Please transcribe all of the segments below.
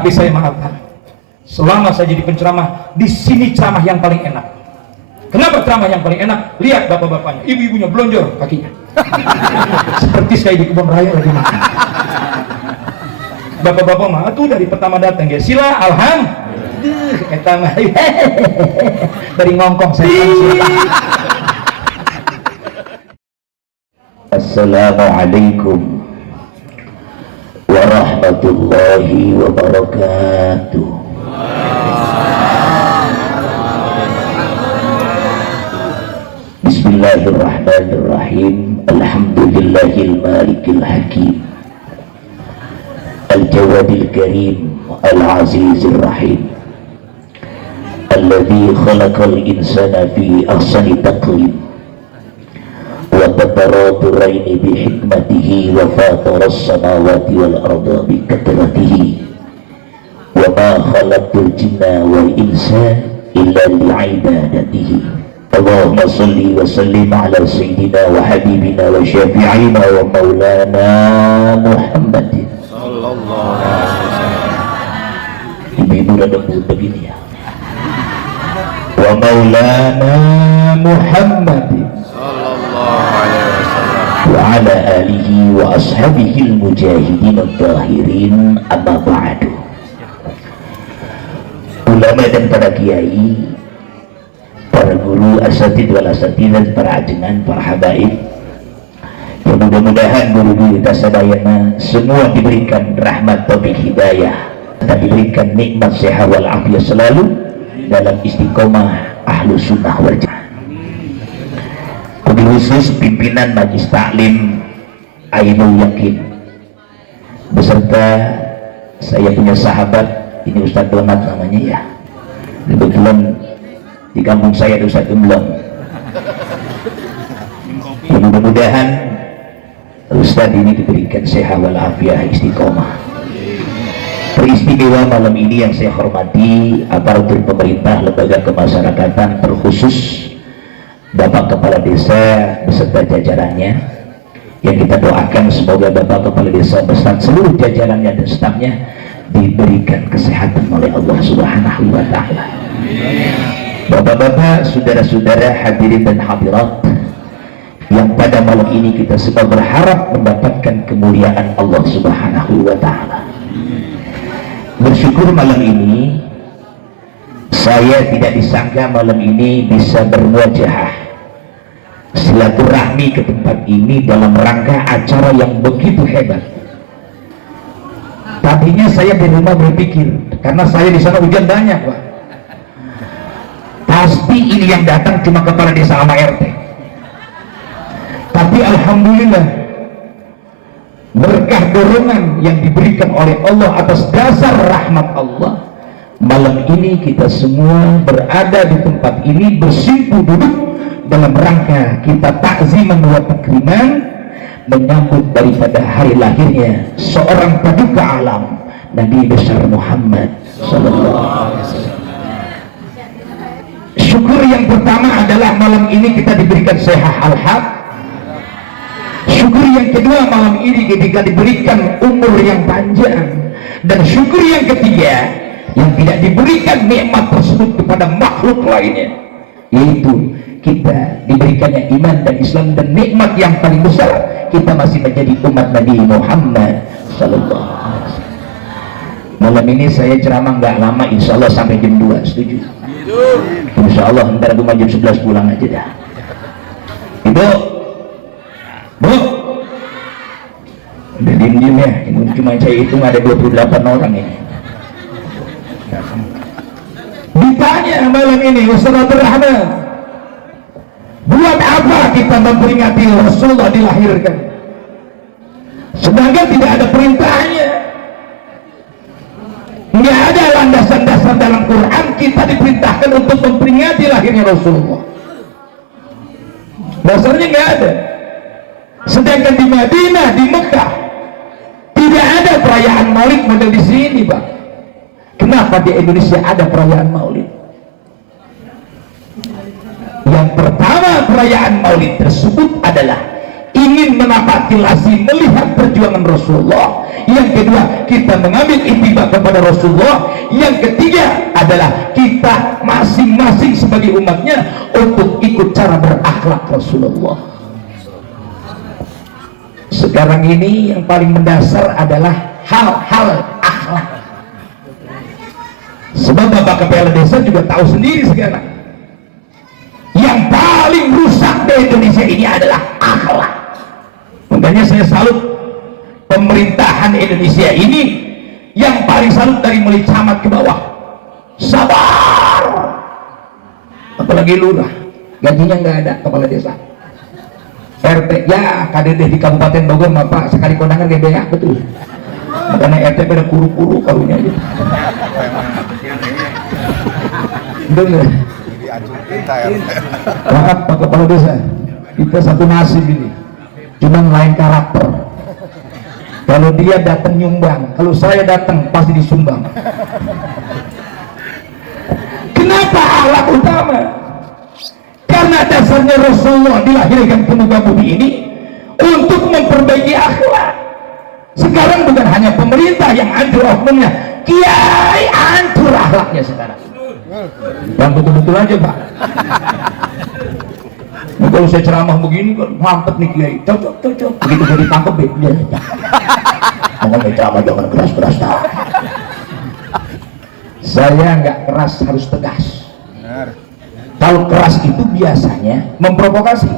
Tapi saya maafkan, selama saya jadi penceramah, di sini ceramah yang paling enak. Kenapa ceramah yang paling enak? Lihat bapak-bapaknya, ibu-ibunya belonjor kakinya. Seperti saya di kebun raya lagi makan. Bapak-bapak mah tuh dari pertama datang ya, sila alhamdulillah, dari ngongkong saya. Assalamualaikum warahmatullahi wabarakatuh. Bismillahirrahmanirrahim. Alhamdulillahil malikil hakim, al-jawadil karim, al-azizir rahim, alladhi khalaqal insana fi ahsani taqwim wa tataraburaini bi hikmatihi wa fataras samawati wal arda bi kadratihi wa ma khalaqtul jinna wal insa illa li'ibadatihi. Allahumma salli wa sallim ala sayyidina wa habibina wa syafi'ina wa maulana Muhammadin sallallahu alaihi wasallam. Ibu-ibu dan debut begini ya, wa maulana Muhammadin sallallahu alaihi wasallam wa ala alihi wa ashabihi al-mujahidin al-tahirin, amma ba'du. Ulama dan para kiai, para guru, asatid wal asatidah, para ajengan, para habaib, ya mudah-mudahan guru-guru kita sadayana semua diberikan rahmat taufik hidayah dan diberikan nikmat sehat wal afiyah selalu dalam istiqomah ahlu sunnah wal jamaah. Wabil khusus pimpinan Majlis Taklim Ainul Yakin beserta saya punya sahabat, ini Ustadz Donat namanya ya, kebetulan di kampung saya ada Ustadz Gemblong. Ya, mudah-mudahan Ustadz ini diberikan sehat wal afiyah istiqomah. Peristimewa malam ini yang saya hormati aparatur pemerintah, lembaga kemasyarakatan, terkhusus Bapak Kepala Desa beserta jajarannya, yang kita doakan semoga Bapak Kepala Desa beserta seluruh jajarannya dan stafnya diberikan kesehatan oleh Allah Subhanahu wa Ta'ala. Bapak-bapak, saudara-saudara, hadirin dan hadirat yang pada malam ini kita semua berharap mendapatkan kemuliaan Allah Subhanahu wa Ta'ala. Bersyukur malam ini saya tidak disangka malam ini bisa berwajah silaturahmi ke tempat ini dalam rangka acara yang begitu hebat. Tadinya saya di rumah berpikir, karena saya di sana hujan banyak Pak, pasti ini yang datang cuma kepala desa sama RT. Tapi alhamdulillah berkah dorongan yang diberikan oleh Allah atas dasar rahmat Allah, malam ini kita semua berada di tempat ini bersimpuh duduk dalam rangka kita takziman wa takriman menyambut daripada hari lahirnya seorang paduka alam, Nabi besar Muhammad sallallahu alaihi wasallam. Syukur yang pertama adalah malam ini kita diberikan sehat al-haq. Syukur yang kedua malam ini ketika diberikan umur yang panjang. Dan syukur yang ketiga yang tidak diberikan nikmat tersebut kepada makhluk lainnya, yaitu kita diberikannya iman dan Islam, dan nikmat yang paling besar kita masih menjadi umat Nabi Muhammad sallallahu alaihi wasallam. Malam ini saya ceramah nggak lama, insya Allah sampai jam 2, setuju? Insya Allah ntar cuma jam 11 pulang aja dah. Ibu, Bu, udah diem ya, ini cuma saya hitung ada 28 orang ini. Ditanya malam ini Ustaz Abdul Rahman, buat apa kita memperingati Rasulullah dilahirkan sedangkan tidak ada perintahnya, nggak ada landasan-landasan dalam Quran kita diperintahkan untuk memperingati lahirnya Rasulullah. Dasarnya nggak ada. Sedangkan di Madinah, di Mekah tidak ada perayaan Maulid model di sini, Pak. Kenapa di Indonesia ada perayaan Maulid? Yang pertama, perayaan Maulid tersebut adalah ingin menapakilasi melihat perjuangan Rasulullah Yang kedua, kita mengambil ittiba kepada Rasulullah. Yang ketiga adalah kita masing-masing sebagai umatnya untuk ikut cara berakhlak Rasulullah. Sekarang ini yang paling mendasar adalah hal-hal akhlak. Sebab Bapak Kepala Desa juga tahu sendiri sekarang, yang paling rusak di Indonesia ini adalah akhlak. Makanya saya salut pemerintahan Indonesia ini, yang paling salut dari mulai camat ke bawah, sabar. Apalagi lurah, gajinya nggak ada, kepala desa, RT ya KDD di Kabupaten Bogor, Bapak sekali kondangan gede ya, betul. Makanya RT pada kuru-kuru karunya gitu. Bener. Maaf Pak Kepala Desa, kita satu nasib ini, cuman lain karakter. Kalau dia datang nyumbang, kalau saya datang pasti disumbang. Kenapa akhlak utama? Karena dasarnya Rasulullah dilahirkan ke muka bumi ini untuk memperbaiki akhlak. Sekarang bukan hanya pemerintah yang hancur oknumnya, kiai hancur akhlaknya sekarang. Yang betul-betul aja Pak. Nah, kalau saya ceramah begini kan mantep nih kiai, cocok. Begitu saya ditangkap dia. Ngomongnya ceramah jangan keras-keras. Saya nggak keras, harus tegas. Kalau keras itu biasanya memprovokasi.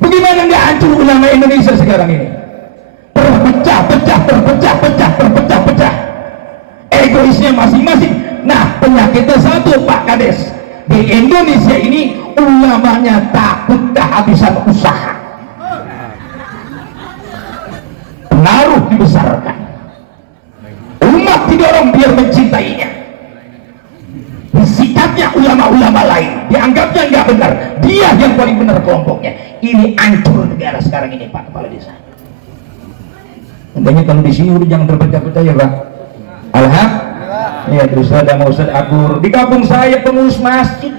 Bagaimana nggak hancur ulama Indonesia sekarang ini? Terpecah. Egoisnya masing-masing. Nah, penyakitnya satu Pak Kades, di Indonesia ini ulamanya takut kehabisan usaha. Pengaruh dibesarkan, umat didorong biar mencintainya. Sikapnya ulama-ulama lain dianggapnya nggak benar, dia yang paling benar kelompoknya. Ini hancur negara sekarang ini Pak Kepala Desa. Makanya kalau di sini udah jangan terpecah-pecah ya Pak. Alhamdulillah. Ya terus ada mau Ustaz Akur di kampung saya pengurus masjid,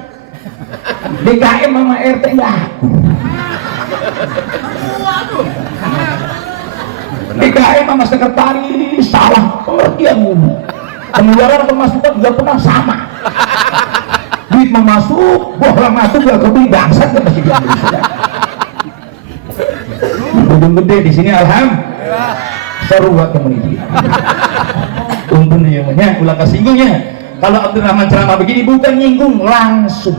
DKM sama RT nggak aku. DKM sama sekretaris salah pengertian, pengeluaran pemasukan nggak pernah sama. Duit mau masuk, bohlam masuk nggak kebeli, bangsat nggak masih diambil sudah. Ujung gede di sini alhamdulillah. Seru buat komunitas. Untung namanya ulah kesinggungnya. Kalau Abdul Rahman ceramah begini bukan nyinggung, langsung.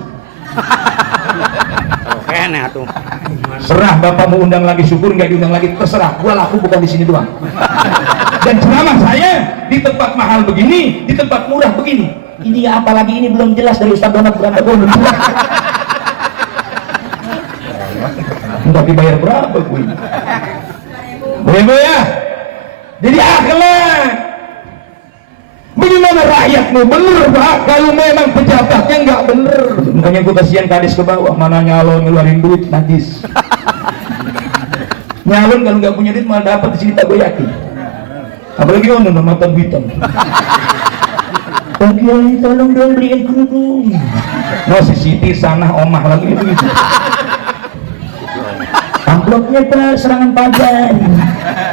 Oke, tuh. Serah Bapak mau undang lagi, syukur nggak diundang lagi, terserah. Gua laku bukan di sini doang. Dan ceramah saya di tempat mahal begini, di tempat murah begini. Ini apalagi ini belum jelas dari Ustaz Donat bukan aku belum jelas. Enggak dibayar berapa gue? Boleh ya? Jadi akhlak. Bagaimana rakyatmu bener Pak? Kalau memang pejabatnya nggak bener, makanya gue kasihan Kades ke bawah, mana nyalon ngeluarin duit najis. Nyalon kalau nggak punya duit malah dapat di sini, tak gue yakin. Apalagi orang nonton duitan. Oke, tolong dong beliin kerudung. No si Siti sana omah lagi itu. Amplopnya Pak serangan pajak.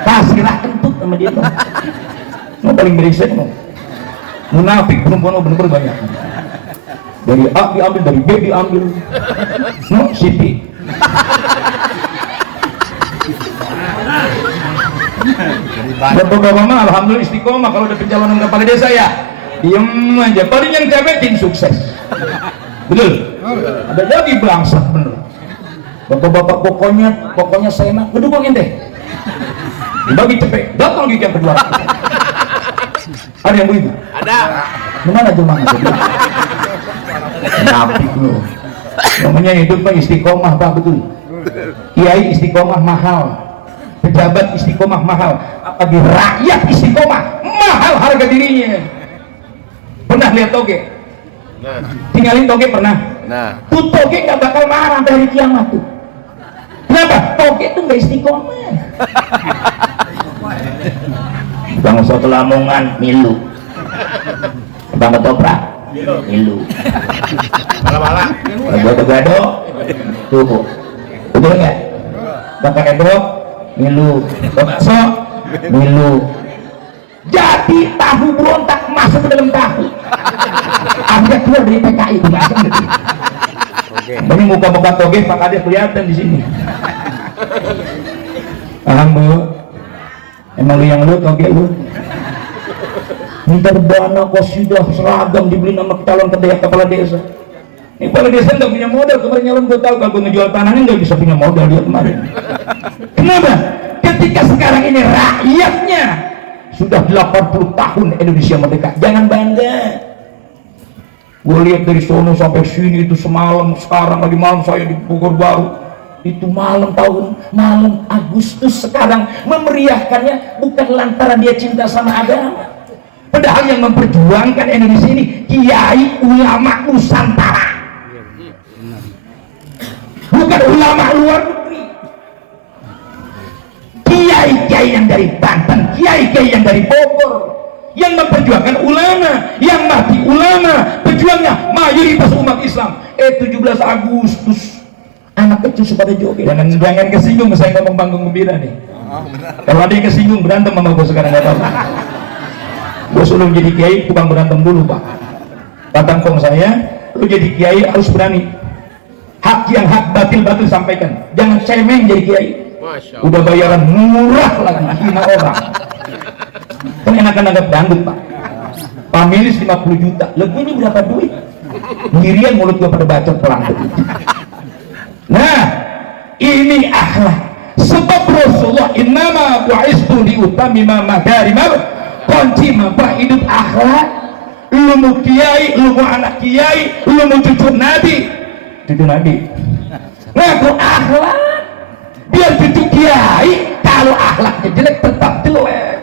Kasihlah kentut sama dia tuh. Mau paling berisik mau. Munafik perempuan bener-bener banyak. Dari A diambil, dari B diambil. No Siti. Bapak-bapak mah alhamdulillah istiqomah kalau udah pencalonan kepala desa ya. Diem aja. Paling yang cewek tim sukses. Betul. Ada jadi bangsat bener. Bapak-bapak pokoknya saya mah ngedukungin deh. Dibagi cepet, datang lagi yang kedua. Ada yang begitu? Ada. Gimana cuma Nabi loh. Namanya hidup mah istiqomah Pak, betul. Kiai istiqomah mahal, pejabat istiqomah mahal, apalagi rakyat istiqomah mahal harga dirinya. Pernah lihat toge? Nah. Tinggalin toge pernah? Nah. Tuh toge nggak bakal marah dari kiamat tuh. Kenapa? Toge itu nggak istiqomah. Bangsa Lamongan milu, bangsa Toprak milu, malah gado-gado tuh, betul nggak? Bangsa Edo milu, bakso Milu. Jadi tahu berontak masuk ke dalam tahu. Akhirnya keluar dari PKI itu macam gitu. Ini muka-muka toge Pak Kades kelihatan di sini. Paham Bu? Emang lu yang lu toge lu? Minta dana qasidah seragam dibeli nama calon kepala desa. Ini kepala desa nggak punya modal, kemarin nyalon gue tahu kalau ngejual tanahnya nggak bisa punya modal dia kemarin. Kenapa? Ketika sekarang ini rakyatnya sudah 80 tahun Indonesia merdeka, jangan bangga. Gue lihat dari sono sampai sini itu semalam, sekarang lagi malam saya di Bogor Baru. Itu malam Agustus sekarang memeriahkannya bukan lantaran dia cinta sama agama. Padahal yang memperjuangkan Indonesia ini kiai ulama Nusantara, bukan ulama luar negeri. Kiai-kiai yang dari Banten, kiai-kiai yang dari Bogor, yang memperjuangkan ulama, yang mati ulama, pejuangnya mayoritas umat Islam. 17 Agustus anak kecil pada joget. Jangan kesinggung, saya ngomong panggung gembira nih. Kalau ada yang kesinggung berantem sama gue sekarang nggak apa-apa. Gue sebelum jadi kiai tukang berantem dulu Pak. Kata kong saya, lu jadi kiai harus berani. Hak yang hak batil sampaikan. Jangan cemeng jadi kiai. Udah bayaran murah lagi, hina orang. Kan enakan anggap dangdut Pak. Pamilis 50 juta. Lebih ini berapa duit? Ngirian mulut gua pada bacot pelang. Nah, ini akhlak. Sebab Rasulullah innama bu'istu liutammima makarimal kunci mapa hidup akhlak. Lu mau kiai, lu mau anak kiai, lu mau cucu nabi. Ngaku akhlak. Biar cucu kiai, kalau akhlaknya jelek tetap jelek.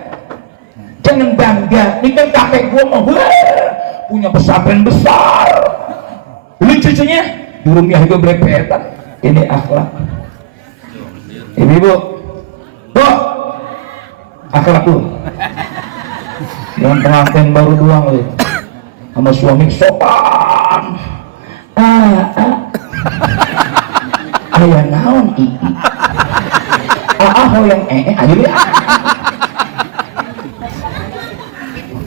Jangan bangga. Ini kan kakek gua mau punya pesantren besar. Lu cucunya durungnya gua brepetan. Ini akhlak. Ibu, Bu, akhlak lu. Yang pengantin baru doang lu. Sama suami sopan. Ayah naon iki. Yang ayo ya.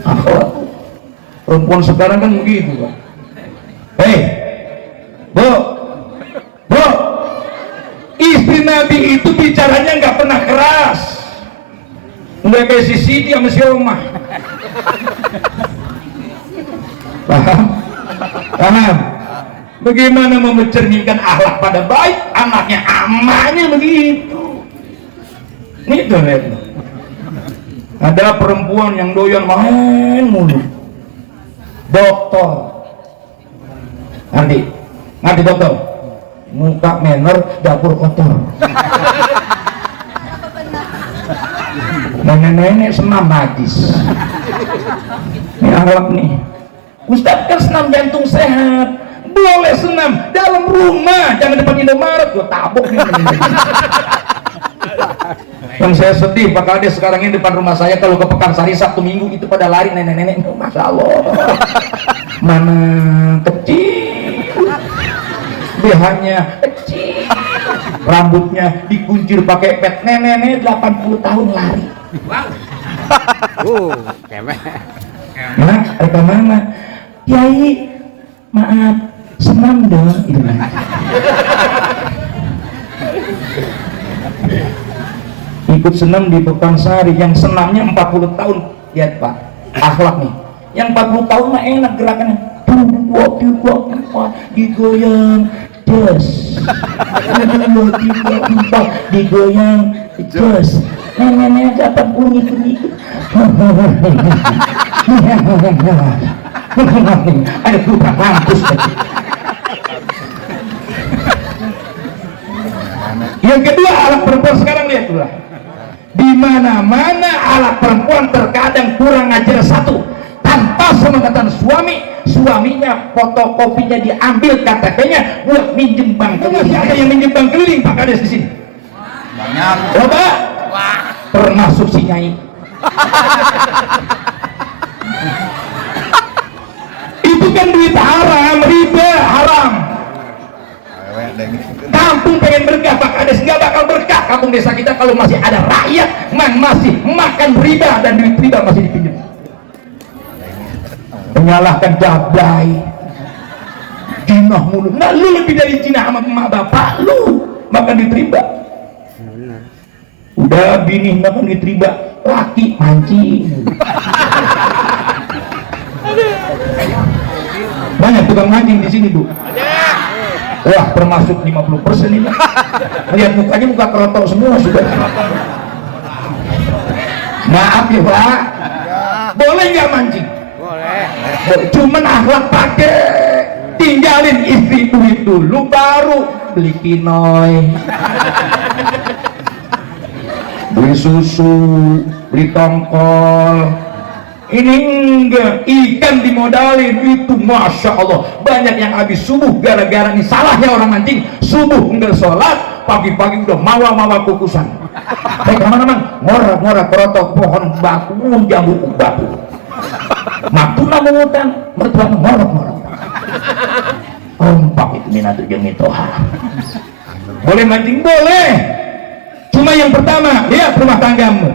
Akhlak. Perempuan sekarang kan begitu, Pak. Hei, Bu, istri Nabi itu bicaranya nggak pernah keras, nggak kayak si Siti sama si Omah. Paham? Bagaimana mau mencerminkan akhlak pada baik, anaknya amanya begitu. Itu lihat. Ada perempuan yang doyan main mulu. Dokter. Ngerti dokter? Muka mener, dapur kotor. Nenek-nenek senam najis. Ini akhlak nih. Ustaz kan senam jantung sehat. Boleh senam dalam rumah, jangan depan Indomaret. Gue tabok nih. Yang saya sedih Pak Kades sekarang ini depan rumah saya kalau ke Pekansari Sabtu Minggu itu pada lari nenek-nenek. Masya Allah. Mana kecil, BH-nya kecil, rambutnya dikuncir pakai pet. Nenek-nenek 80 tahun lari. Kemek. Nah, ada mana? Kiai, maaf, senam dong. Ikut senam di Pekansari yang senamnya 40 tahun. Lihat Pak, akhlak nih. Yang 40 tahun mah enak gerakannya. Digoyang des. Digoyang des. Nenek dapat bunyi. Ada buka mampus. Yang kedua, alat perempuan sekarang lihat tuh lah. Di mana-mana alat perempuan terkadang kurang ajar satu. Tanpa sepengetahuan suaminya fotokopinya diambil KTP-nya buat minjem bank keliling. Masih ada yang minjem bank keliling Pak Kades di sini. Banyak. Coba. Termasuk si Nyai. Itu kan duit haram, riba haram. Kampung pengen berkah Pak Kades. beres, nggak bakal berkah kampung desa kita kalau masih ada rakyat yang masih makan riba dan duit riba masih dipinjam. Menyalahkan jablay, jinah mulu. Nah, lu lebih dari jinah sama emak bapak lu makan duit riba. Udah bini makan duit riba, laki mancing. Banyak tukang mancing di sini, Bu. Wah, termasuk 50% ini. Lihat mukanya muka kerotok semua sudah. Maaf ya, Pak. Boleh nggak mancing? Boleh. Cuman akhlak pakai. Tinggalin istri duit dulu baru beli pinoy. Beli susu, beli tongkol. Ini enggak, ikan dimodalin itu, masya Allah. Banyak yang habis subuh gara-gara ini salahnya orang mancing. Subuh enggak sholat, pagi-pagi udah mawa-mawa kukusan. Kayak kemana-mana, ngorok-ngorok kerotok pohon batu, jambu batu. Matuna mengutan, mertua ngorok-ngorok. Ompak itu minatu jeng toha. Boleh mancing? Boleh. Cuma yang pertama, lihat rumah tanggamu.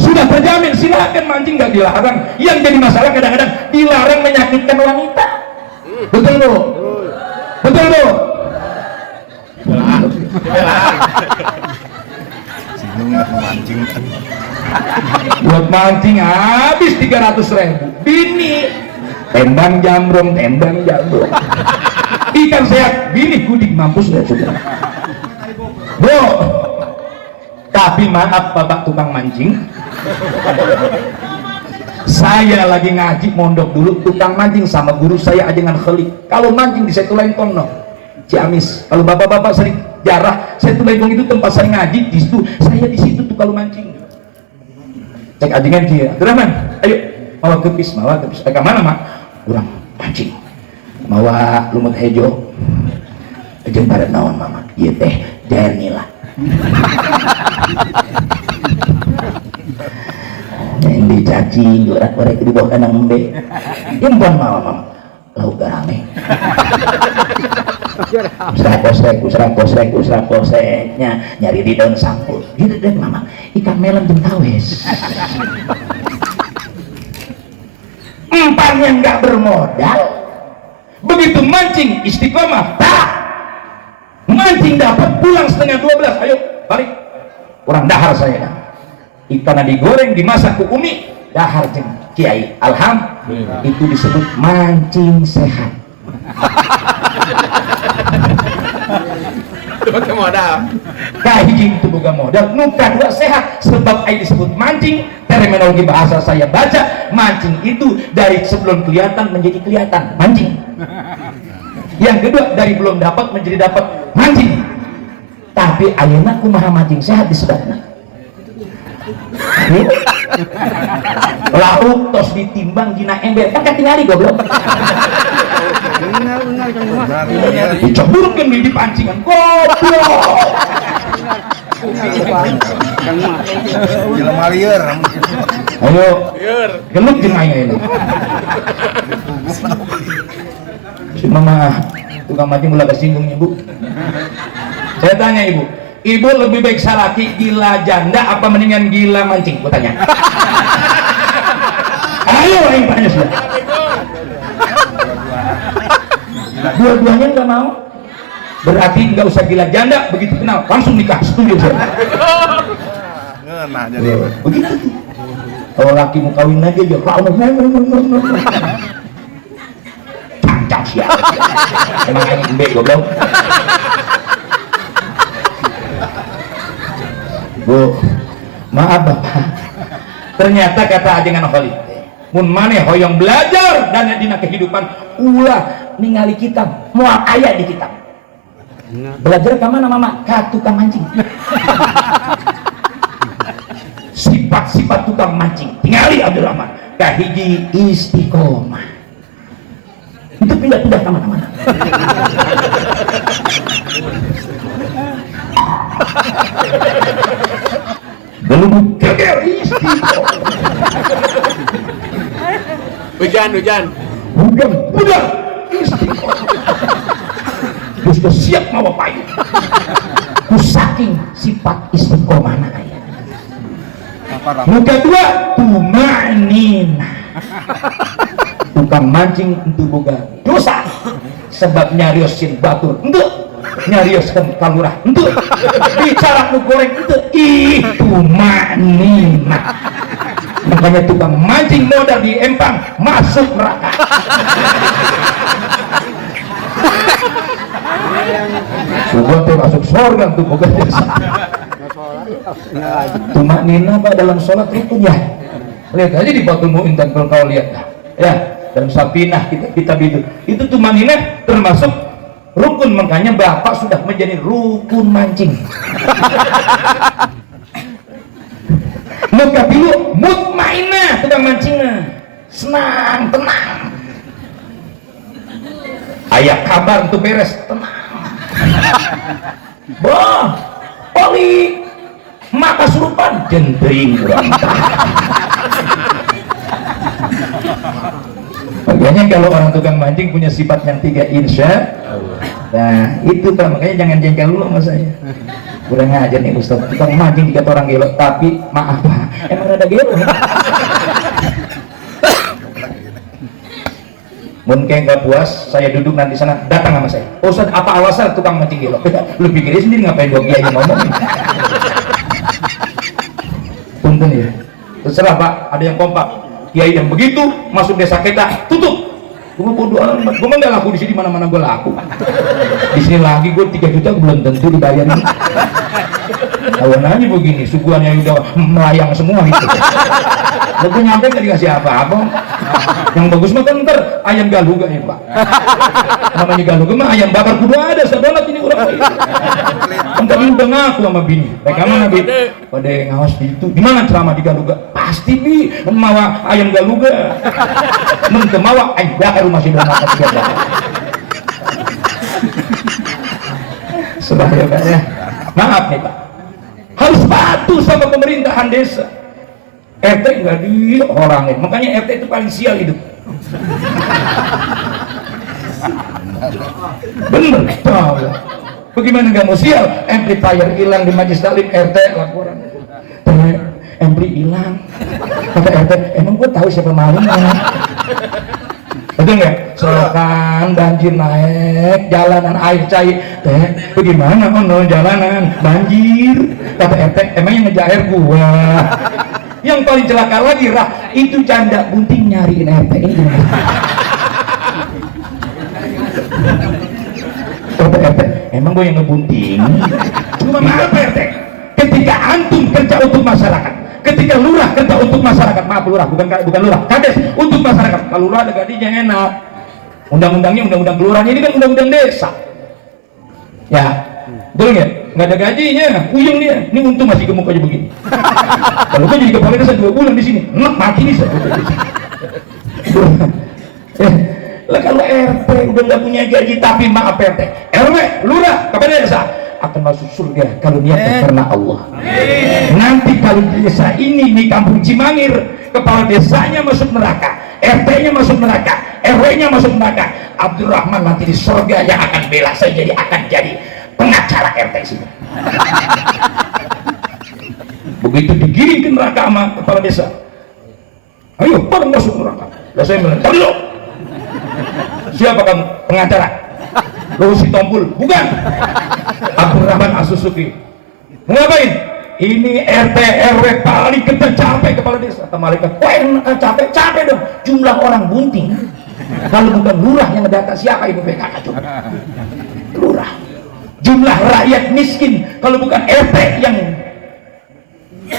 Sudah terjamin, silakan mancing, nggak dilarang. Yang jadi masalah kadang-kadang dilarang menyakitkan wanita. Betul Bu? Betul Bu? Buat mancing habis 300.000. Bini tembang jambrong, tembang jambrong. Ikan sehat, bini kudik, mampus nggak sudah. Bu, tapi maaf Bapak tukang mancing, saya lagi ngaji mondok dulu, tukang mancing sama guru saya Ajengan Khalid. Kalau mancing di Setulain Tono, Ciamis. Kalau bapak-bapak sering jarah, Setulain Tono itu tempat saya ngaji di situ. Saya di situ tuh kalau mancing. Cek Ajengan dia, Abdurrahman, ayo mawa kepis, mawa kepis. Ke mana mak? Kurang mancing. Mawa lumut hejo. Ajen pada naon mama? Iya teh, Janila. Yang dicacing gorak-gorak di bawah kanang embe yang bukan mama lauk garame usrak koseknya nyari di daun sampul gitu deh mama, ikan melon jentawes. Empatnya nggak bermodal, begitu mancing istiqomah tak mancing dapat, pulang setengah 12 ayo balik, kurang dahar saya dah. Ikan digoreng dimasak ku umi dahar jeng kiai alhamdulillah, itu disebut mancing sehat. Pakai modal. Kahiji itu bukan modal, nuka dua sehat, sebab ai disebut mancing. Terminologi bahasa saya baca, mancing itu dari sebelum kelihatan menjadi kelihatan, mancing. Yang kedua, dari belum dapat menjadi dapat, mancing. Tapi ayeuna kumaha mancing sehat disebutna. Lauk tos ditimbang dina ember kan katingali goblok. Diceburkeun di pancingan goblok. Jelema lieur. Ayo. Gelut jeung aing ini. Si mama tukang mancing ulah kesinggung ibu. Saya tanya ibu, ibu lebih baik salaki gila janda apa mendingan gila mancing? Gue tanya. Ayo yang tanya sudah. Dua-duanya nggak mau. Berarti nggak usah gila janda, begitu kenal langsung nikah, setuju saya. Ngena jadi. Begitu. Kalau laki mau kawin aja ya, cancang siapa? Emang aing embe goblok. Bu, maaf Bapak. Ternyata kata Ajengan Khalid, mun maneh hoyong belajar dan dina kehidupan ulah ningali kitab, moal aya di kitab. Belajar ke mana mama? Ka tukang mancing. Sifat-sifat tukang mancing tingali Abdurrahman, kahiji istiqomah. Itu pindah-pindah kemana-mana. Belum geger istiqomah. Hujan. Udah istiqomah. Terus siap mau payung. Kusaking sifat istiqomah aya. Nu kedua tumanina. Tukang mancing untuk boga dosa sebab nyarioskeun batur henteu, nyarioskeun kalurah henteu, bicara nu goreng henteu, itu manina. Makanya tukang mancing modal di empang masuk neraka. Sudah tuh masuk surga tuh boga dosa. Tumanina Pak dalam sholat rukun ya. Lihat aja di Batul Mu'in dan kalau kau lihat ya dalam Sapinah kita itu tumanina termasuk rukun, makanya Bapak sudah menjadi rukun mancing. Muka dulu mutmainah tukang mancingnya senang tenang, ayah kabar untuk beres tenang. Bah poli maka surupan jendring makanya kalau orang tukang mancing punya sifat yang 3 insya. Nah itu kan makanya jangan jengkel dulu sama saya. Udah ngajar nih Ustaz, tukang mancing dikata orang gelo, tapi maaf Pak, emang ada gelo. Mungkin nggak puas, saya duduk nanti sana, datang sama saya. Ustaz, apa alasan tukang mancing gelo? Lu pikirnya sendiri ngapain gua kiai ngomongin? Punten ya, terserah Pak, ada yang kompak. Kiai yang begitu masuk desa kita tutup. Gue bodo amat, gue mah nggak laku di sini, mana-mana gue laku. Di sini lagi gue 3 juta belum tentu dibayarin. Awan aja begini, suguhannya udah melayang semua gitu. Lalu gue nyampe nggak dikasih apa-apa. Yang bagus mah kan ntar ayam galuga ya Pak. Namanya galuga mah ayam bakar kudu ada, sadonat ini orang. Entar ini udah ngaku sama bini. Mereka mana bi? Pada ngawas itu. Di mana ceramah di galuga? Pasti bi, mawa ayam galuga. Mawa ayam bakar masih belum makan juga. Sebahaya Pak ya. Maaf nih Pak. Harus patuh sama pemerintahan desa. RT nggak diorangin, makanya RT itu paling sial hidup. Bener, tahu. Bagaimana nggak mau sial? Amplifier hilang di majelis taklim, RT laporan. Ampli hilang. Kata RT, emang gue tahu siapa malingnya? Betul nggak? Sorokan banjir naik, jalanan air cair. Bagaimana? Oh no, jalanan banjir. Kata RT, emang yang ngejair gua. Yang paling celaka lagi itu canda bunting nyariin RT ini gimana? Kata RT, emang gue yang ngebunting? Cuma maaf RT, ketika antum kerja untuk masyarakat, ketika lurah kerja untuk masyarakat, maaf lurah bukan lurah, kades untuk masyarakat. Kalau lurah ada gajinya enak, undang-undangnya undang-undang kelurahan, ini kan undang-undang desa ya, betul nggak? Nggak ada gajinya, uyung dia, ini untung masih gemuk aja begini. Kalau gue jadi kepala desa 2 bulan di sini, enak mati nih saya. Lah kalau RT udah nggak punya gaji, tapi maaf RT, RW, lurah, kepala desa akan masuk surga kalau niatnya karena Allah. Nanti kalau di desa ini di kampung Cimangir, kepala desanya masuk neraka, RT-nya masuk neraka, RW-nya masuk neraka, Abdurrahman nanti di surga yang akan bela saya akan jadi pengacara RT sini. Begitu digiring ke neraka sama kepala desa, ayo pada masuk neraka. Lah saya bilang, tahu dulu, siapa kamu? Pengacara? Lusi Tompul? Bukan. Abdurrahman Asusuki. Mau ngapain? Ini RT RW paling kita capek kepala desa. Kata malaikat, wah enak capek dong. Jumlah orang bunting. Kalau bukan lurah yang ngedata, siapa ibu PKK coba? Lurah. Jumlah rakyat miskin kalau bukan RT yang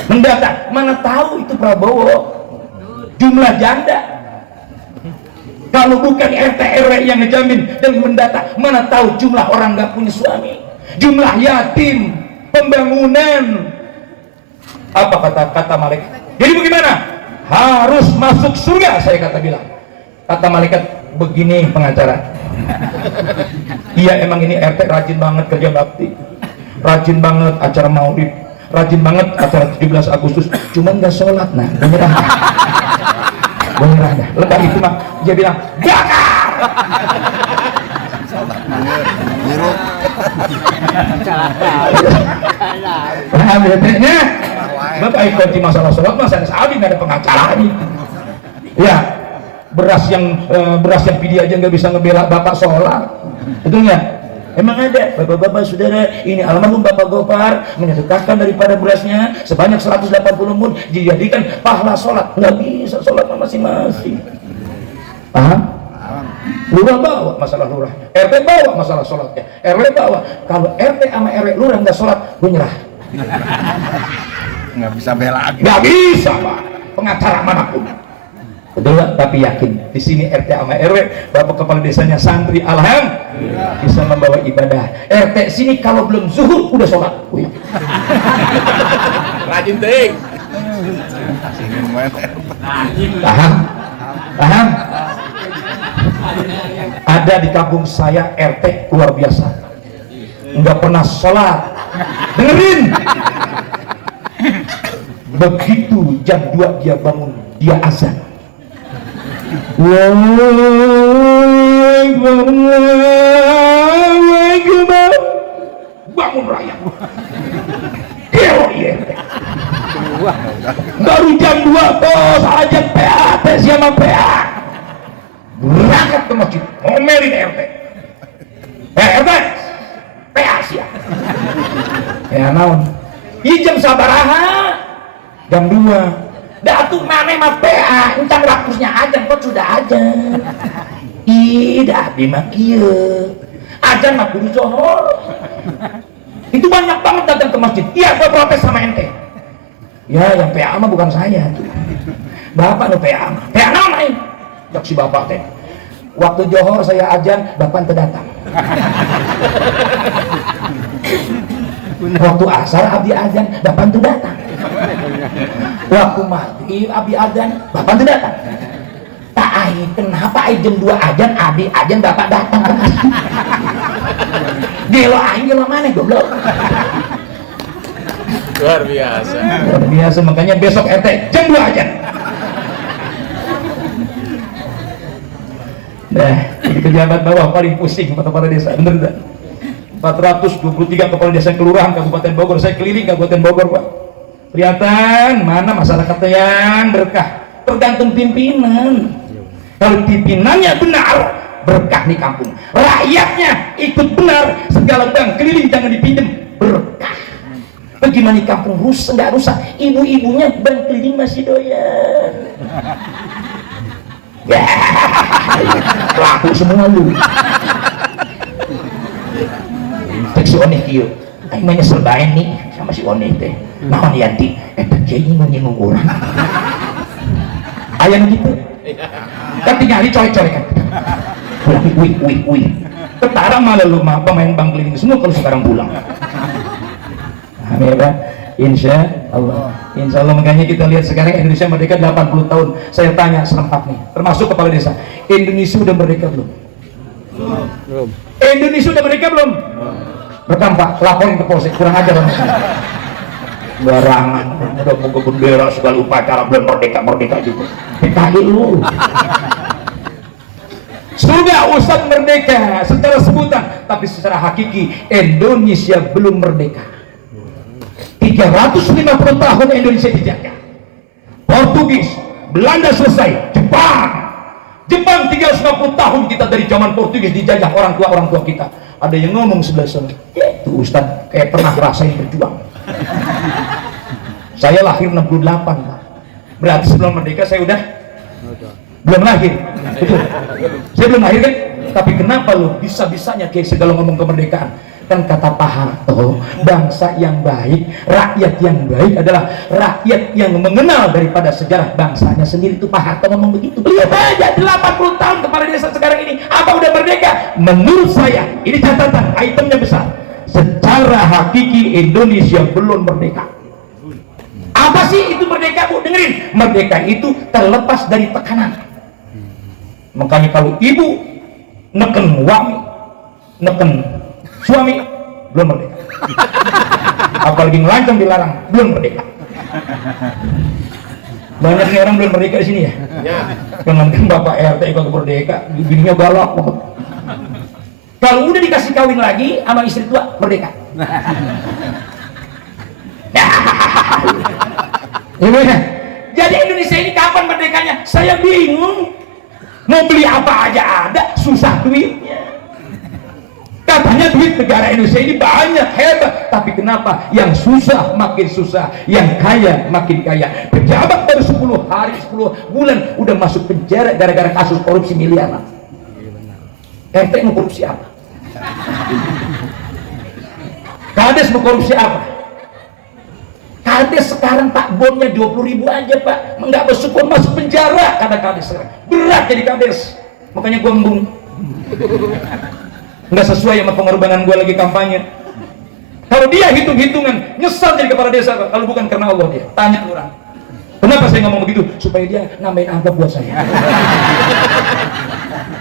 mendata, mana tahu itu Prabowo. Jumlah janda kalau bukan RT RW yang ngejamin dan mendata, mana tahu jumlah orang nggak punya suami. Jumlah yatim, pembangunan, apa kata malaikat. Jadi bagaimana? Harus masuk surga, saya bilang. Kata malaikat, begini pengacara. Iya emang ini RT rajin banget kerja bakti, rajin banget acara maulid, rajin banget acara 17 Agustus, cuman nggak sholat. Nah beneran dah. Lepas itu mah dia bilang bakar. Paham ya? Bapak ikut masalah sholat masa saat nggak ada pengacara nih. Ya, beras yang pidi aja nggak bisa ngebela bapak sholat, betul nggak? Emang ada bapak-bapak saudara ini almarhum Bapak Gopar menyedekahkan daripada berasnya sebanyak 180 mun dijadikan pahala sholat. Nggak bisa sholat masing-masing. Paham? Lurah bawa masalah lurahnya, RT bawa masalah sholatnya, RW bawa. Kalau RT sama RW lurah nggak sholat, gue nyerah. Nggak bisa bela lagi. Nggak bisa Pak, pengacara manapun. Betul nggak? Tapi yakin di sini RT sama RW, bapak kepala desanya santri, alhamdulillah bisa membawa ibadah. RT sini kalau belum zuhur udah sholat. Rajin ting. Paham? Paham? Ada di kampung saya RT luar biasa, nggak pernah sholat. Dengerin, begitu jam 2 dia bangun, dia azan. Bangun raya. Iya. Baru jam 2 bos aja PAT siapa PA. Berangkat ke masjid, ngomelin RT. RT, PA siapa? Ya naon? Jam sabaraha? Jam 2. Datuk mana mah PA, entang waktunya ajan kok sudah ajan. Ida abdi mah kieu. Ajan mah kudu zohor. Itu banyak banget datang ke masjid. Iya, gua protes sama ente. Ya, yang PA mah bukan saya tuh. Bapak nu PA. PA naon aing? Jak si bapak teh. Waktu johor saya ajan, bapak teu datang. Waktu asar abdi ajan, bapak teu datang. Waktu maghrib abdi ajan, bapak teu datang. Tak aing kenapa aing jam 2 ajan, abdi ajan bapak datang. Gelo aing gelo mana goblok. Luar biasa. Luar biasa, makanya besok RT jam 2 ajan. Nah, di pejabat bawah paling pusing kepala desa, bener tak? 423 kepala desa kelurahan Kabupaten Bogor, saya keliling Kabupaten Bogor Pak. Kelihatan mana masyarakatnya yang berkah, tergantung pimpinan. Kalau pimpinannya benar, berkah di kampung. Rakyatnya ikut benar, segala bank keliling jangan dipinjam, berkah. Bagaimana di kampung rusak, nggak rusak, ibu-ibunya bank keliling masih doyan. Ya, laku semua lu. Cek si Onih kieu, aing mah nyesel bae nih sama si Onih teh. Naon Yanti? Eta kieu nyinggung urang. Aya nu kitu. Kan tinggal dicolek-colekan. Wih. Ketara malah lu mah pemain bank keliling semua kalau sekarang pulang. Amin Pak. Insya Allah makanya kita lihat sekarang Indonesia merdeka 80 tahun. Saya tanya serempak nih, termasuk kepala desa, Indonesia udah merdeka belum? Belum. Indonesia udah merdeka belum? Rekam Pak, laporin ke Polsek, kurang ajar orang barangan, udah mau ke bendera segala upacara belum merdeka juga. PKI lu. Sudah usah merdeka secara sebutan, tapi secara hakiki Indonesia belum merdeka. 350 tahun Indonesia dijajah. Portugis, Belanda selesai, Jepang 350 tahun kita dari zaman Portugis dijajah orang tua kita. Ada yang ngomong sebelah sana, ya itu Ustaz kayak pernah rasain berjuang. Saya lahir 68 Pak. Berarti sebelum merdeka saya udah belum lahir. Betul. Saya belum lahir kan? Tapi kenapa lo bisa-bisanya kayak segala ngomong kemerdekaan? Kan kata Pak Harto, bangsa yang baik, rakyat yang baik adalah rakyat yang mengenal daripada sejarah bangsanya sendiri. Itu Pak Harto ngomong begitu. Lihat aja 80 tahun kepala desa sekarang ini, apa udah merdeka? Menurut saya, ini catatan, itemnya besar. Secara hakiki Indonesia belum merdeka. Apa sih itu merdeka Bu? Dengerin, merdeka itu terlepas dari tekanan. Makanya kalau ibu neken suami belum merdeka. Apalagi ngelancong dilarang, belum merdeka. Banyak nih orang belum merdeka di sini ya. Jangankan Bapak RT ikut merdeka, bininya galak banget. Kalau udah dikasih kawin lagi sama istri tua, merdeka. Jadi Indonesia ini kapan merdekanya? Saya bingung. Mau beli apa aja ada, susah duitnya. Katanya duit negara Indonesia ini banyak, hebat. Tapi kenapa yang susah makin susah, yang kaya makin kaya? Pejabat baru 10 hari, 10 bulan udah masuk penjara gara-gara kasus korupsi miliaran. RT mau korupsi apa? Kades mau korupsi apa? Kades sekarang Pak bonnya 20.000 aja Pak, nggak bersyukur masuk penjara. Kata Kades sekarang berat jadi Kades, makanya gue embung. Nggak sesuai sama pengorbanan gue lagi kampanye. Kalau dia hitung-hitungan nyesal jadi kepala desa, kalau bukan karena Allah dia. Tanya orang, kenapa saya ngomong begitu? Supaya dia nambahin angka buat saya.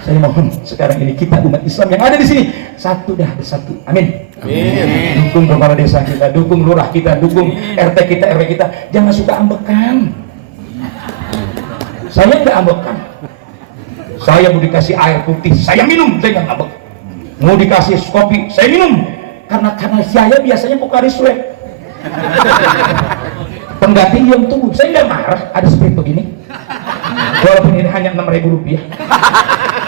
Saya mohon sekarang ini kita umat Islam yang ada di sini satu dah bersatu. Amin. Amin. Dukung kepala desa kita, dukung lurah kita, dukung RT kita, RW kita. Jangan suka ambekan. Saya nggak ambekan. Saya mau dikasih air putih, saya minum, saya nggak ngambek. Mau dikasih kopi, saya minum. Karena saya biasanya Pokari Swab. Pengganti yang tunggu, saya nggak marah. Ada seperti begini. Walaupun ini hanya 6.000 rupiah.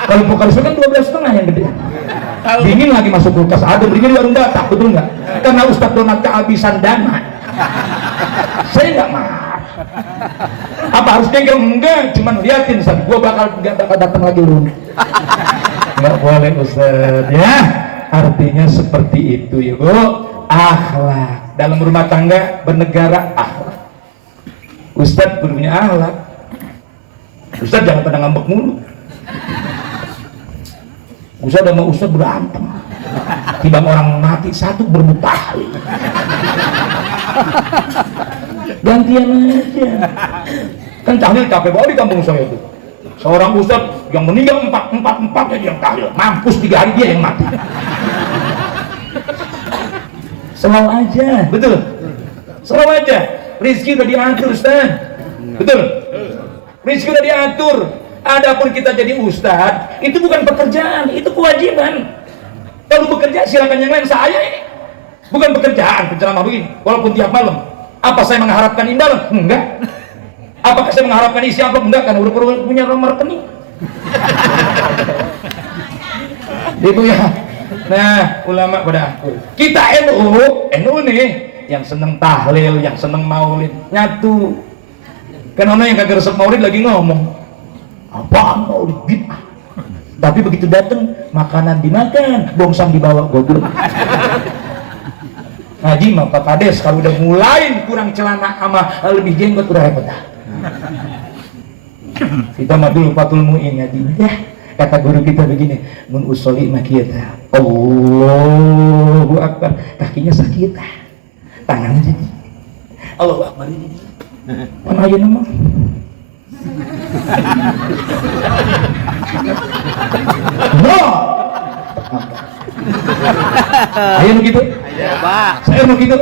Kalau Pokari Swab kan 12,5 yang gede. Dingin lagi masuk kulkas, adem, dingin warung batak, betul nggak? Karena Ustadz Donat kehabisan dana. Saya nggak marah. Apa harus jengkel? Enggak, cuman liatin, gua nggak bakal datang lagi lu. Nggak boleh Ustadz, ya. Artinya seperti itu ya Bu. Akhlak dalam rumah tangga, bernegara, akhlak. Ustadz punya akhlak. Ustadz jangan pernah ngambek mulu. Ustadz sama Ustadz berantem. Tiba orang mati satu bermutahli. Gantian aja. Kan tahlil capek banget di kampung saya itu. Seorang Ustadz yang meninggal empat jadi yang tahlil. Mampus 3 hari dia yang mati. Selalu aja, betul. Selalu aja. Rizki udah diatur Ustadz. Betul. Rizki udah diatur. Adapun kita jadi Ustadz, itu bukan pekerjaan, itu kewajiban. Kalau bekerja silakan yang lain. Saya ini bukan pekerjaan, penceramah begini. Walaupun tiap malam. Apa saya mengharapkan imbalan? Enggak. Apakah saya mengharapkan isi amplop? Enggak, kan udah punya nomor rekening. Itu ya. Nah, ulama pada aku. Kita NU nih yang seneng tahlil, yang seneng maulid, nyatu. Kan orang yang kagak resep maulid lagi ngomong, apaan maulid bid'ah. Tapi begitu datang makanan dimakan, bongsang dibawa goblok. Ngaji mah Pak Kades kalau udah mulai kurang celana sama lebih jenggot udah repot dah. Kita mah dulu Fatul Mu'in ngaji ya. Kata guru kita begini, mun usoli makiyata. Allahu Akbar, kakinya sakit. Tangannya jadi. Allahu Akbar ini. Mana aja nama? Wah. Ayo begitu? Ayo, Pak. Saya begitu?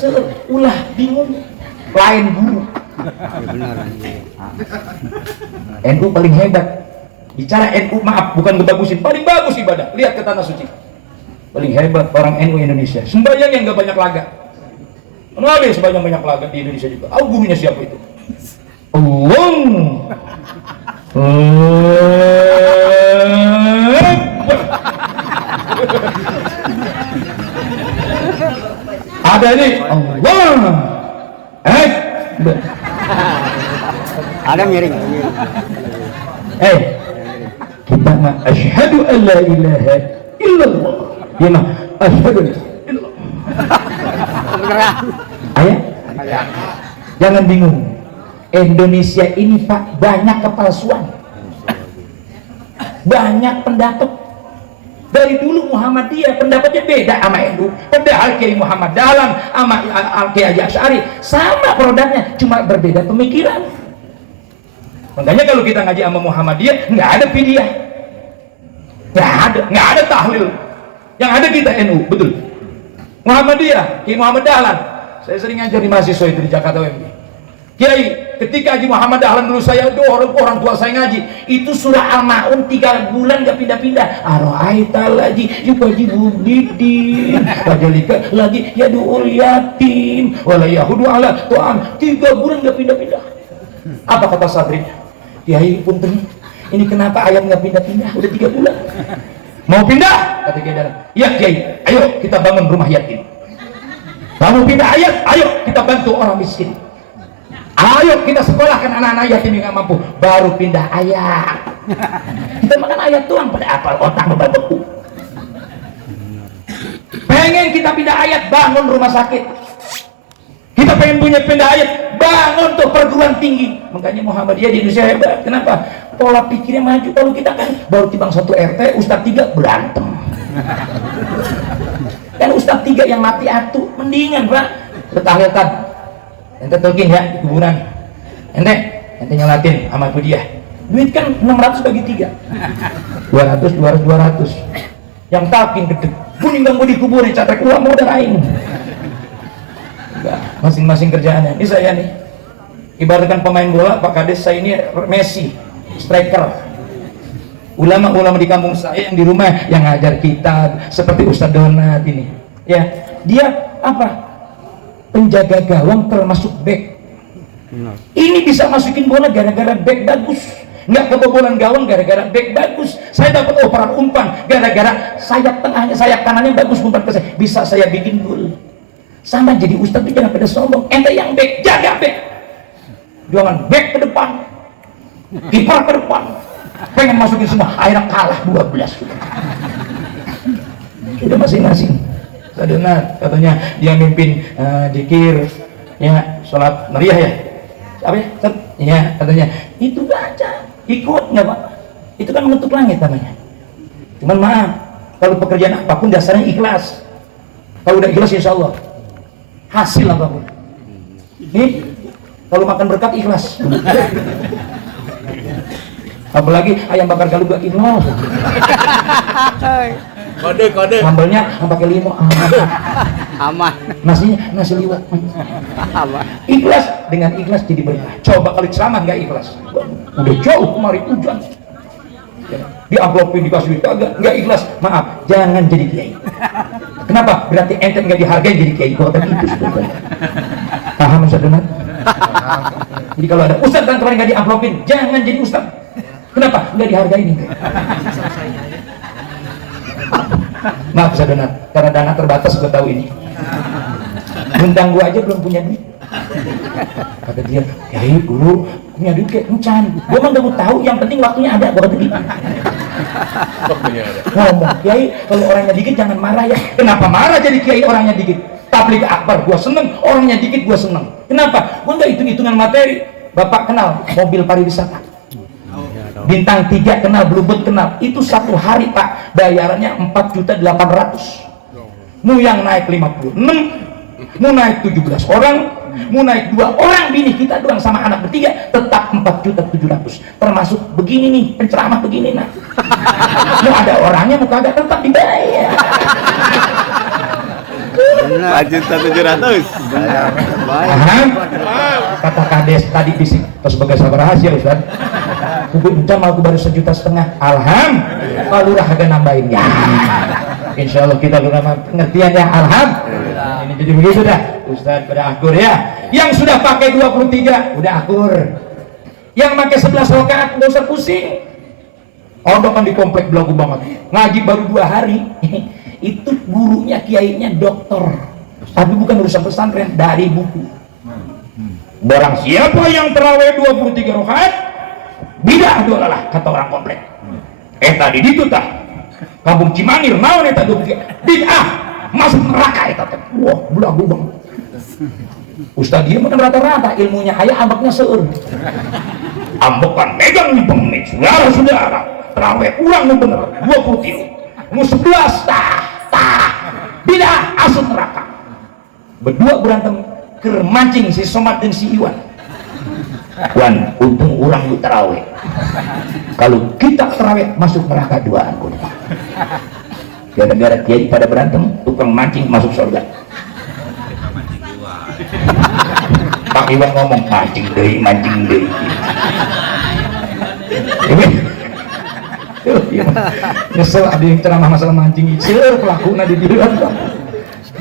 Ayo. Ulah bingung. Lain guru. NU paling hebat. Bicara NU, maaf, bukan ngebagusin, paling bagus ibadah. Lihat ke tanah suci. Paling hebat orang NU Indonesia. Sembahyang yang nggak banyak laga. Mana ada yang sembahyang banyak laga di Indonesia juga? Gurunya siapa itu? Ada ini Allah. Ada miring. Kita mah asyhadu an la ilaha illallah. Dia mah asyhadu an la ilaha illallah. Ayah? Jangan bingung. Indonesia ini Pak banyak kepalsuan. Banyak pendapat. Dari dulu Muhammadiyah pendapatnya beda sama NU. Padahal Kiai Muhammad Dahlan sama Kiai Haji Asy'ari sama produknya, cuma berbeda pemikiran. Makanya kalau kita ngaji sama Muhammadiyah nggak ada fidyah, nggak ada tahlil. Yang ada kita NU, betul. Muhammadiyah, Kiai Muhammad Dahlan. Saya sering ngajar di mahasiswa itu di Jakarta UMB. Kiai ketika Haji Muhammad Dahlan dulu saya orang tua saya ngaji, itu surah Al-Maun 3 bulan gak pindah-pindah. Aro'aita lagi yukajibu bidin wajalika lagi yadu'ul yatim wala yahudu ala tu'am, 3 bulan gak pindah-pindah. Apa kata Sabri? Kiai punten, ini kenapa ayat gak pindah-pindah? Udah 3 bulan. Mau pindah? Kata Kiai Dahlan. Iya Kiai, ayo kita bangun rumah yatim. Kamu pindah ayat, ayo kita bantu orang miskin. Ayo kita sekolahkan anak-anak yatim yang gak mampu. Baru pindah ayat. Kita makan ayat doang pada apal otak beku. Pengen kita pindah ayat, bangun rumah sakit. Kita pengen punya pindah ayat, bangun tuh perguruan tinggi. Makanya Muhammadiyah di Indonesia hebat. Kenapa? Pola pikirnya maju. Kalau kita kan baru timbang 1 RT, Ustadz 3 berantem. Kan Ustadz 3 yang mati atu, mendingan Pak bertahlilkan. Ente tolkin ya di kuburan. Ente nyolatin sama Budiah. Duit kan 600 bagi 3. 200. Yang talkin gede. Kuning bang di kuburan catrek uang mau darain. Enggak, masing-masing kerjaannya. Ini saya nih. Ibaratkan pemain bola, Pak Kades, saya ini Messi, striker. Ulama-ulama di kampung saya yang di rumah yang ngajar kitab seperti Ustadz Donat ini. Ya, dia apa? Penjaga gawang termasuk back. Ini bisa masukin bola gara-gara back bagus. Nggak kebobolan gawang gara-gara back bagus. Saya dapat operan umpan gara-gara sayap tengahnya, sayap kanannya bagus umpan ke saya. Bisa saya bikin gol. Sama jadi ustadz itu jangan pada sombong. Ente yang back, jaga back. Jangan back ke depan. Kiper ke depan. Pengen masukin semua, akhirnya kalah 12. Sudah masing-masing. Sadonat katanya dia mimpin dikir ya, sholat meriah ya, apa ya, ya katanya itu baca ikut nggak Pak, itu kan mengetuk langit namanya. Cuman maaf, kalau pekerjaan apapun dasarnya ikhlas. Kalau udah ikhlas insya Allah hasil apapun. Ini kalau makan berkat ikhlas. Apalagi ayam bakar galuh gak ikhlas. Kode. Sambelnya pakai limo. Aman. Nasinya nasi liwet. Aman. Ikhlas, dengan ikhlas jadi berkah. Coba kali ceramah nggak ikhlas, udah jauh kemari hujan. Di amplopin dikasih duit nggak ikhlas. Maaf, jangan jadi kiai. Kenapa? Berarti ente nggak dihargai jadi kiai. Kalau tadi itu sebetulnya. Paham Ustaz Donat? Jadi kalau ada ustadz dan kemarin nggak diamplopin, jangan jadi ustadz. Kenapa? Nggak dihargai nih. Maaf Ustaz Donat, karena dana terbatas gue tahu ini. Undang gue aja belum punya duit. Kata dia, Kiai guru punya duit kayak encan. Gue mah udah tahu, yang penting waktunya ada. Gue kata gitu. Ngomong, Kiai kalau orangnya dikit jangan marah ya. Kenapa marah jadi Kiai orangnya dikit? Tabligh akbar gue seneng, orangnya dikit gue seneng. Kenapa? Gue nggak hitung-hitungan materi. Bapak kenal mobil pariwisata, bintang 3 kenal, Bluebird kenal. Itu 1 hari Pak bayarannya 4.800.000. Mau yang naik 56, mau naik 17 orang, mau naik 2 orang bini kita doang sama anak bertiga tetap 4.700.000. Termasuk begini nih, penceramah begini nah. Mau ada orangnya mau kagak tetap dibayar. 4.700.000. Benar. Paham? Kata Kades tadi bisik sebagai sabar rahasia Ustaz. Kubu encan mau baru 1,5 juta. Alhamdulillah. Kalau lurah agak nambahin ya. Insya Allah kita lurah pengertian ya. Alhamdulillah. Ini jadi begitu dah. Ustaz pada akur ya. Yang sudah pakai 23 udah akur. Yang pakai 11 rakaat nggak usah pusing. Orang kan di komplek belagu banget. Ngaji baru 2 hari. Itu gurunya kiainya dokter, tapi bukan urusan pesantren, dari buku. Barang siapa yang terawih 23 rakaat bidah dolalah kata orang komplek. Tadi itu tah kampung Cimangir naon eta 23 bidah masuk neraka eta teh. Wah belagu banget. Ustaz dia makan rata-rata ilmunya aya ambeknya seueur. Ambekan megang di pemit saudara-saudara terawih urang nu bener 23 nu 11 tah bidah asup neraka. Berdua berantem keur mancing si Somad dan si Iwan. Wan, untung orang lu terawih. Kalau kita terawih masuk neraka duaan kudu. Gara-gara kiai pada berantem, tukang mancing masuk surga. Pak Iwan ngomong mancing deui nyesel ada yang ceramah masalah mancing seueur pelakuna di dieu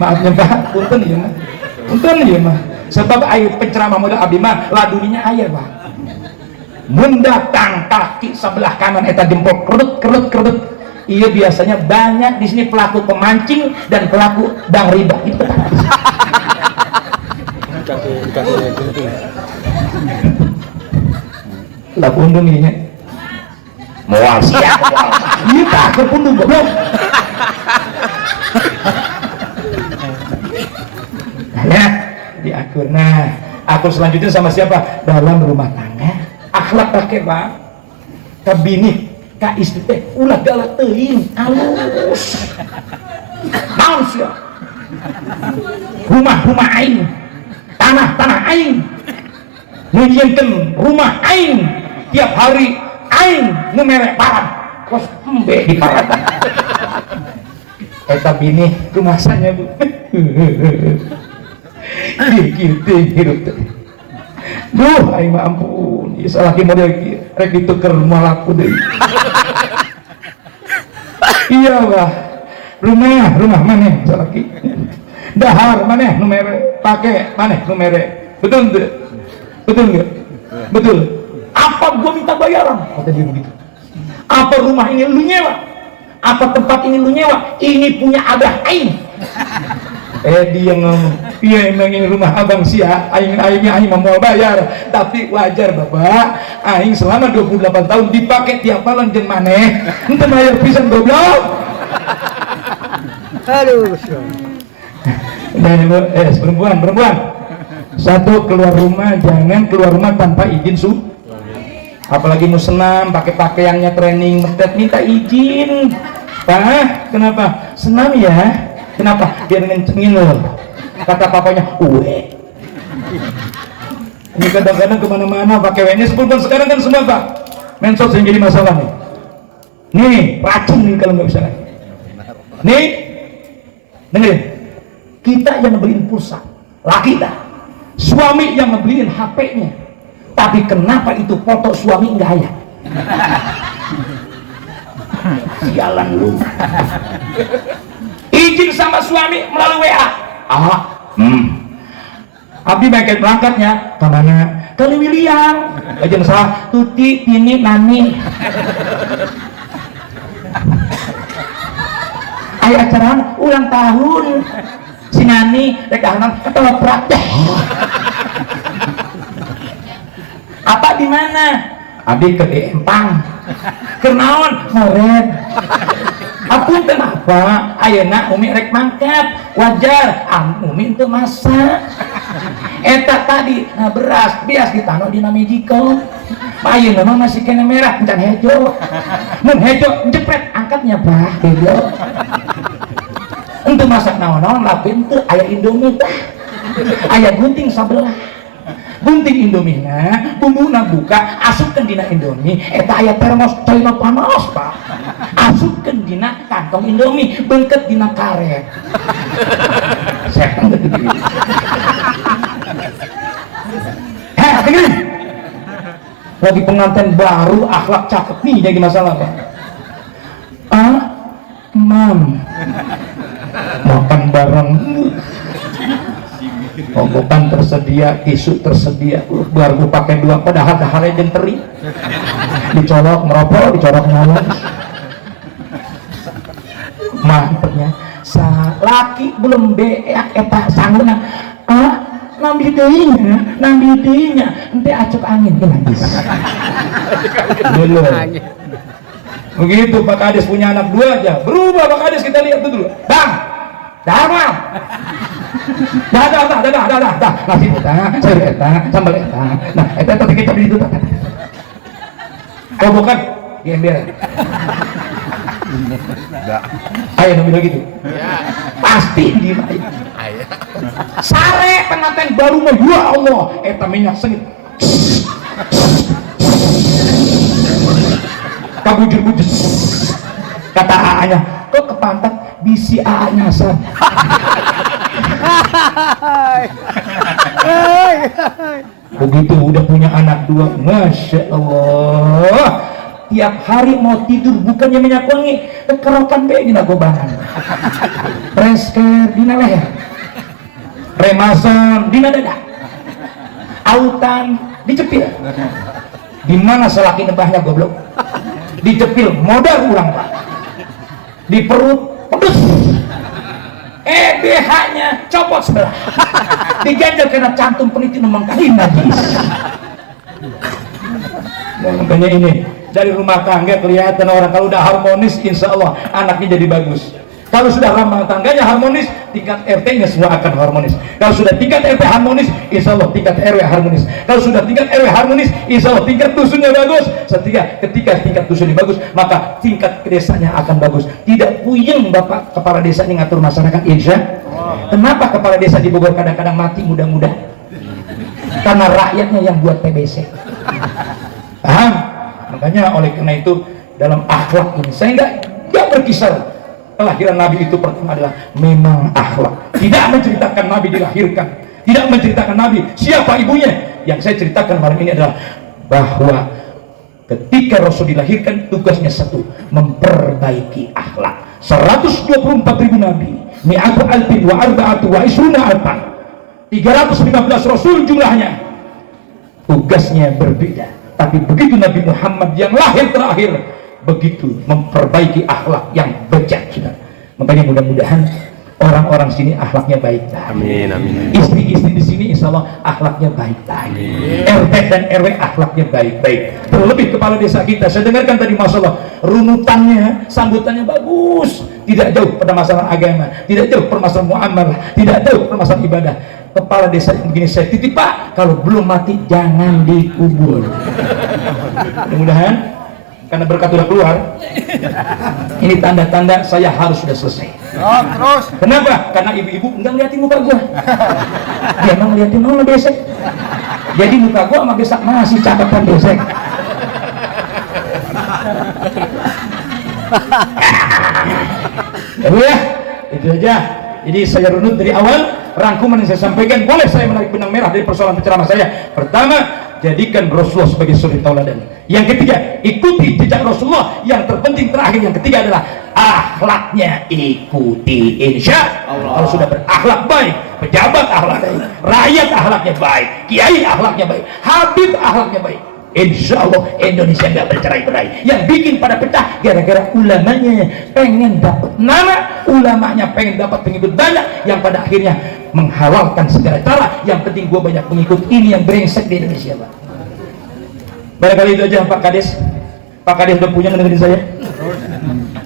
maafnya Pak punten ieu mah sebab ayo penceramah model abdi mah laduninya aya Pak mun datang kaki sebelah kanan eta jempol kerut iya biasanya banyak di sini pelaku pemancing dan pelaku dang riba itu lah pundung ini moal siap iya tak ke pundung goblok nah diatur akur selanjutnya sama siapa dalam rumah tangga akhlak pakai Pak ka bini ka istri teh ulah galak teuing halus naon sia rumah aing tanah aing nyieunkeun rumah aing tiap hari aing nu mere parad kos embe di parad eta bini rumasanya Bu gitu hidup teh duh aing mah ampun ieu salaki model kieu rek dituker malaku deui iya Bah rumah maneh salaki dahar maneh nu mere pake maneh nu mere betul enggak betul apa gua minta bayaran kata dia begitu apa rumah ini lu nyewa apa tempat ini lu nyewa ini punya abah aing dia ngomong iya emang ini rumah abang sih aing mau bayar tapi wajar Bapak aing selama 28 tahun dipakai tiap malam jeung maneh ente bayar pisan goblok Aduh. perempuan satu keluar rumah jangan keluar rumah tanpa izin apalagi mau senam pakai pakaiannya training minta izin Pak kenapa senam ya kenapa biar ngencengin loh kata papanya ini kadang-kadang kemana-mana pakai WNS pun sekarang kan semua Pak mensos yang jadi masalah nih racun nih kalau nggak bisa lagi nih dengerin kita yang ngebeliin pulsa laki dah suami yang ngebeliin HP-nya tapi kenapa itu foto suami enggak ada sialan lu izin sama suami melalui WA abdi mereka berangkatnya ke mana? Ke William aja salah Tuti, Tini, Nani ayo acara ulang tahun si Nani rekanan ketoprak apa di mana? Abdi ke Empang kenaon ngoret apun kenapa ayeuna Umi rek mangkat wajar Umi itu masak eta tadi beras bias ditano dina Mejico ayeuna mah masih kena merah encan hejo mun hejo jepret angkatnya bah bego untuk masak naon-naon lapin teu aya Indomie tah aya gunting sabelah gunting Indomie bumbuna buka asupkeun dina Indomie eta aya termos coy panas Pak asupkeun dina kantong Indomie beungkeut dina karet setan gede dengerin lagi pengantin baru akhlak cakep nih jadi masalah Pak mam makan bareng obokan tersedia, tisu tersedia, baru pakai dua padahal dahalnya jenteri dicolok merokok, dicolok nyolong mantepnya laki belum beak eta sangguna nambi deuinya ente acuk angin ke lagi begitu Pak Kades punya anak dua aja berubah Pak Kades kita lihat dulu bang dah nasi eta sayur eta sambal eta nah eta tadi kita beli itu kau bukan di ember ayo namanya gitu pasti di sare pengantin baru mah ya Allah eta minyak sengit kabujur-bujur kata A-nya kok ke pantat bisi A nyasar Begitu udah punya anak 2, Masya Allah, tiap hari mau tidur bukannya minyak wangi, kerokan be dina gobangan, presker dina leher, remason dina dada, autan dicepil. Di mana selaki nebahnya goblok? Dicepil, modal ulang Pak. Di perut pedus. BH-nya copot sebelah. Diganjel karena cantum peniti memangkahin najis. Makanya ini dari rumah tangga kelihatan orang kalau udah harmonis, insya Allah anaknya jadi bagus. Kalau sudah rumah tangganya harmonis, tingkat RT-nya semua akan harmonis. Kalau sudah tingkat RT harmonis, insya Allah tingkat RW harmonis. Kalau sudah tingkat RW harmonis, insya Allah tingkat dusunnya bagus. Ketika tingkat dusunnya bagus, maka tingkat desanya akan bagus. Tidak puyeng Bapak kepala desanya ngatur masyarakat, insya. Kenapa kepala desa di Bogor kadang-kadang mati muda-muda? Karena rakyatnya yang buat TBC. Paham? Makanya oleh karena itu dalam akhlak ini saya nggak berkisar. Kelahiran Nabi itu pertama adalah memang akhlak. Tidak menceritakan Nabi dilahirkan, tidak menceritakan Nabi siapa ibunya. Yang saya ceritakan malam ini adalah bahwa ketika Rasul dilahirkan tugasnya satu, memperbaiki akhlak. 124.000 Nabi, mi'atu alfin wa arba'atu wa isruna alfan, 315 Rasul jumlahnya. Tugasnya berbeda, tapi begitu Nabi Muhammad yang lahir terakhir, begitu memperbaiki akhlak yang bejat. Makanya mudah-mudahan orang-orang sini akhlaknya baik. Amin, amin. Istri-istri di sini insya Allah akhlaknya baik. RT dan RW akhlaknya baik-baik. Terlebih kepala desa kita, saya dengarkan tadi masalah runutannya, sambutannya bagus. Tidak jauh pada masalah agama, tidak jauh permasalahan muamalah, tidak jauh permasalahan ibadah. Kepala desa begini saya titip Pak, kalau belum mati jangan dikubur. Mudah-mudahan karena berkat udah keluar, ini tanda-tanda saya harus sudah selesai. Terus. Kenapa? Karena ibu-ibu enggak ngeliatin muka gua. Dia emang ngeliatin mana besek. Jadi muka gua sama besek masih catatan besek. Ya, itu aja. Jadi saya runut dari awal rangkuman yang saya sampaikan. Boleh saya menarik benang merah dari persoalan penceramah saya. Pertama, jadikan Rasulullah sebagai suri tauladan. Yang ketiga, ikuti jejak Rasulullah. Yang terpenting terakhir yang ketiga adalah akhlaknya ikuti. Insya Allah. Kalau sudah berakhlak baik, pejabat akhlak baik, rakyat akhlaknya baik, kiai akhlaknya baik, habib akhlaknya baik, insya Allah Indonesia nggak bercerai-berai. Yang bikin pada pecah gara-gara ulamanya pengen dapat nama, ulamanya pengen dapat pengikut banyak, yang pada akhirnya menghalalkan segala cara. Yang penting gua banyak pengikut. Ini yang brengsek di Indonesia, Pak. Barangkali itu aja Pak Kades. Pak Kades udah punya dengerin saya.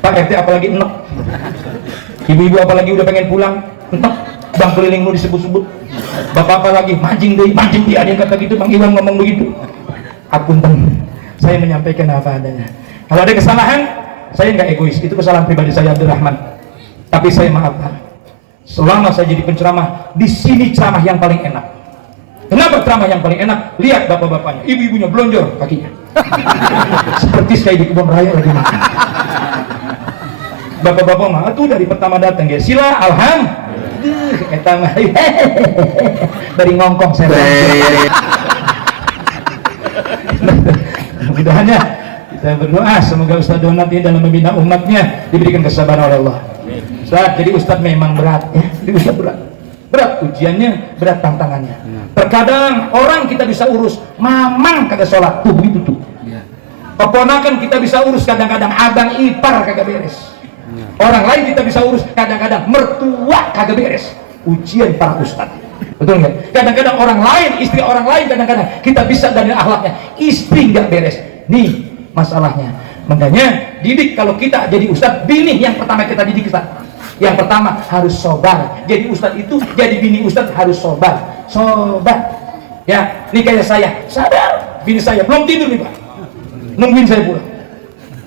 Pak RT apalagi enek. Ibu-ibu apalagi udah pengen pulang, entek. Bang keliling lu disebut-sebut. Bapak apalagi mancing deh, ada yang kata gitu. Bang Iwan ngomong begitu. Apunten, saya menyampaikan apa adanya. Kalau ada kesalahan, saya nggak egois. Itu kesalahan pribadi saya, Abdurrahman. Tapi saya maafkan. Selama saya jadi penceramah, di sini ceramah yang paling enak. Kenapa ceramah yang paling enak? Lihat bapak-bapaknya, ibu-ibunya belonjor kakinya. Seperti saya di kebun raya lagi makan. Bapak-bapak mah tuh dari pertama datang ya, sila alhamdulillah. Dari ngongkong saya. Mudah-mudahan ya, kita berdoa semoga Ustaz Donat ini dalam membina umatnya diberikan kesabaran oleh Allah. Ustaz, jadi Ustaz memang berat ya, jadi Ustaz berat ujiannya, berat tantangannya. Terkadang orang kita bisa urus, mamang kagak sholat tuh begitu tuh. Keponakan kita bisa urus, kadang-kadang abang ipar kagak beres. Orang lain kita bisa urus, kadang-kadang mertua kagak beres. Ujian para ustaz. Betul nggak? Kadang-kadang orang lain, istri orang lain, kadang-kadang kita bisa dari akhlaknya, istri nggak beres. Nih masalahnya. Makanya didik, kalau kita jadi ustaz, bini yang pertama kita didik ustaz. Yang pertama harus sobar. Jadi ustaz itu, jadi bini ustaz harus sobar. Ya, ini kayak saya, sadar bini saya belum tidur nih Pak, nungguin saya pulang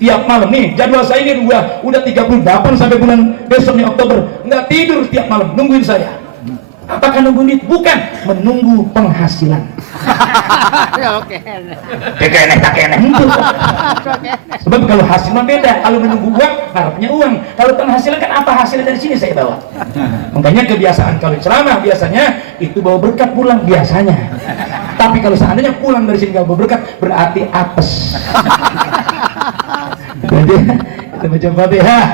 tiap malam. Nih jadwal saya ini udah 38 sampai bulan besok nih Oktober, nggak tidur tiap malam nungguin saya. Apakah nunggu duit? Bukan, menunggu penghasilan. Oke. Tekeneh tak keneh. Sebab kalau hasil mah beda. Kalau menunggu uang, harapnya uang. Kalau penghasilan kan apa hasilnya dari sini saya bawa. Makanya kebiasaan kalau ceramah biasanya itu bawa berkat pulang biasanya. Tapi kalau seandainya pulang dari sini nggak bawa berkat, berarti apes. Jadi kita baca Fatihah.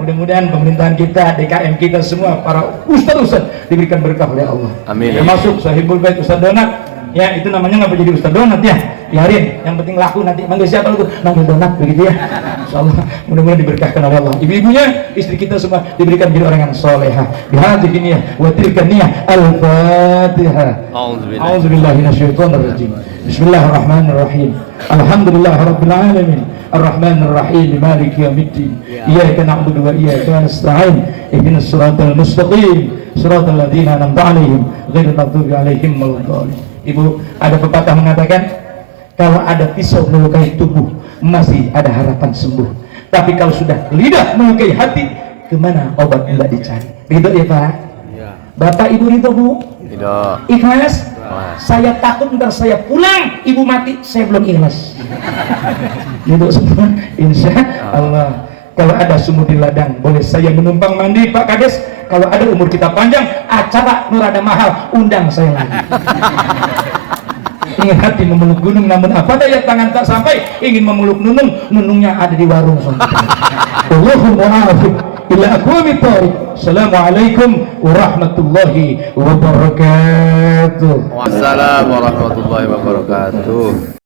Mudah-mudahan pemerintahan kita, DKM kita semua, para ustaz-ustaz diberikan berkah oleh Allah. Amin. Termasuk Sahibul Bait Ustaz Donat. Ya, itu namanya nggak jadi Ustaz Donat ya. Biarin, yang penting laku nanti. Manggil siapa lu? Manggil Donat begitu ya. Insyaallah mudah-mudahan diberkahkan oleh Allah. Ibu-ibunya, istri kita semua diberikan jadi orang yang solehah. Bihadhihi niyyah wa tilka niyyah. Al-Fatihah. A'udzubillahi minasyaitonir rajim. Bismillahirrahmanirrahim. Alhamdulillahirabbil alamin. Ar-Rahmanir Rahim. Maliki yaumiddin. Iyyaka na'budu wa iyyaka nasta'in. Ihdinas siratal mustaqim. Siratal ladzina an'amta 'alaihim ghairil maghdubi 'alaihim waladdallin. Ibu, ada pepatah mengatakan kalau ada pisau melukai tubuh masih ada harapan sembuh. Tapi kalau sudah lidah melukai hati, kemana obat tidak dicari? Begitu ya Pak? Iya. Bapak Ibu ridho Bu? Tidak. Ikhlas? Saya takut ntar saya pulang ibu mati, saya belum ikhlas. Gitu semua. Insya Allah. Kalau ada sumur di ladang, boleh saya menumpang mandi Pak Kades. Kalau ada umur kita panjang, acara Nurada mahal, undang saya lagi. Ingin hati memeluk gunung, namun apa daya tangan tak sampai. Ingin memeluk nunung, nunungnya ada di warung. Allahumma a'afik ila aqwamit thariq. Assalamualaikum warahmatullahi wabarakatuh. Wassalamualaikum warahmatullahi wabarakatuh.